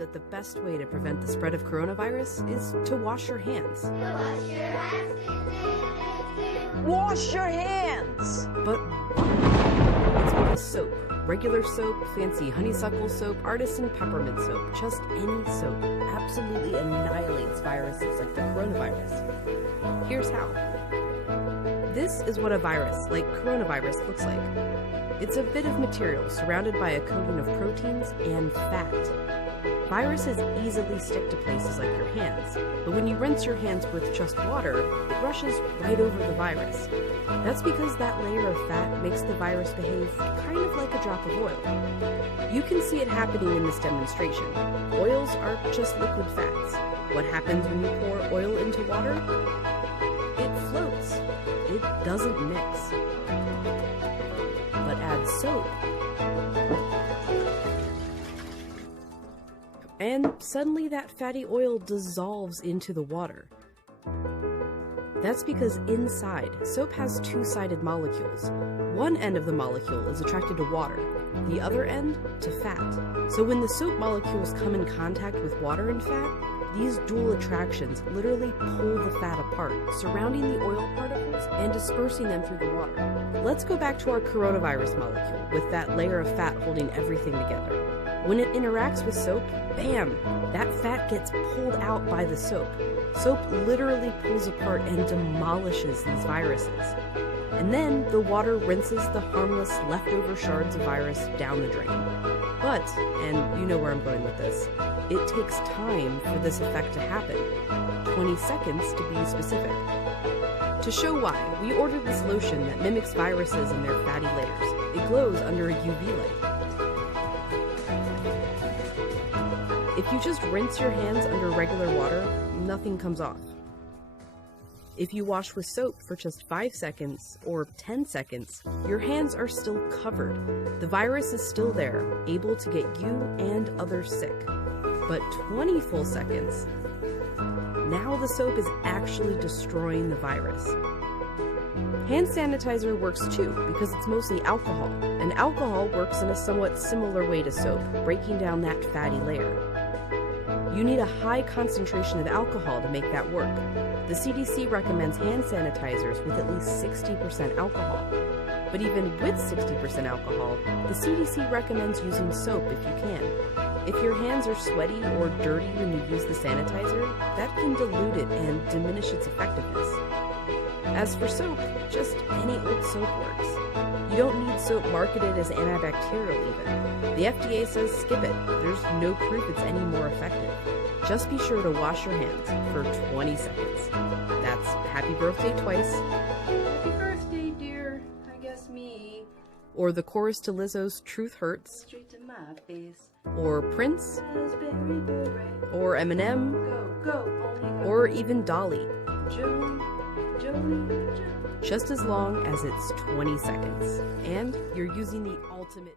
that the best way to prevent the spread of coronavirus is to wash your hands. Wash your hands! But why? It's because soap, regular soap, fancy honeysuckle soap, artisan peppermint soap, just any soap, absolutely annihilates viruses like the coronavirus. Here's how. This is what a virus, like coronavirus, looks like. It's a bit of material surrounded by a coating of proteins and fat. Viruses easily stick to places like your hands, but when you rinse your hands with just water, it rushes right over the virus. That's because that layer of fat makes the virus behave kind of like a drop of oil. You can see it happening in this demonstration. Oils are just liquid fats. What happens when you pour oil into water? It floats. It doesn't mix. But add soap, and suddenly that fatty oil dissolves into the water. That's because inside, soap has two-sided molecules. One end of the molecule is attracted to water, the other end to fat. So when the soap molecules come in contact with water and fat, these dual attractions literally pull the fat apart, surrounding the oil particles and dispersing them through the water. Let's go back to our coronavirus molecule with that layer of fat holding everything together. When it interacts with soap, bam, that fat gets pulled out by the soap. Soap literally pulls apart and demolishes these viruses. And then the water rinses the harmless leftover shards of virus down the drain. But, and you know where I'm going with this, it takes time for this effect to happen. 20 seconds to be specific. To show why, we ordered this lotion that mimics viruses in their fatty layers. It glows under a UV light. If you just rinse your hands under regular water, nothing comes off. If you wash with soap for just 5 seconds or 10 seconds, your hands are still covered. The virus is still there, able to get you and others sick. But 20 full seconds, now the soap is actually destroying the virus. Hand sanitizer works too because it's mostly alcohol, and alcohol works in a somewhat similar way to soap, breaking down that fatty layer. You need a high concentration of alcohol to make that work. The CDC recommends hand sanitizers with at least 60% alcohol. But even with 60% alcohol, the CDC recommends using soap if you can. If your hands are sweaty or dirty when you use the sanitizer, that can dilute it and diminish its effectiveness. As for soap, just any old soap works. You don't need soap marketed as antibacterial even. The FDA says skip it. There's no proof it's any more effective. Just be sure to wash your hands for 20 seconds. That's happy birthday twice. Happy birthday, dear. I guess me. Or the chorus to Lizzo's Truth Hurts. Straight to my face. Or Prince. Or Eminem. Or even Dolly. Just as long as it's 20 seconds. And you're using the ultimate